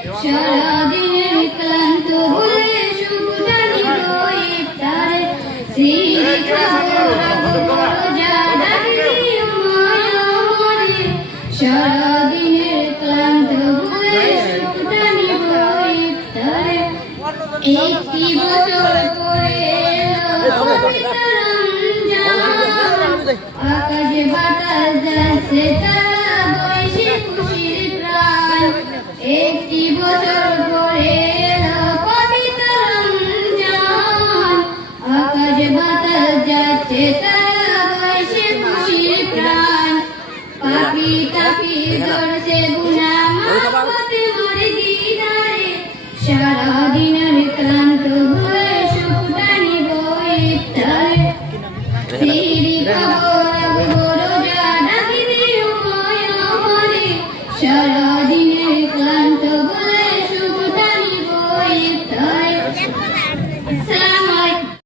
সারাদিনের ক্লান্ত ভুলে সুখটা নিব ইফতারে সিঁড়ি খাবো রাখবো রোজা ডাকি দিও মায়া মনে সারাদিনের ক্লান্ত ভুলে সুখটা নিব ইফতারে একটি বছর পরে এলো পবিত্র রমজান আকাশে বাতাস যাচ্ছে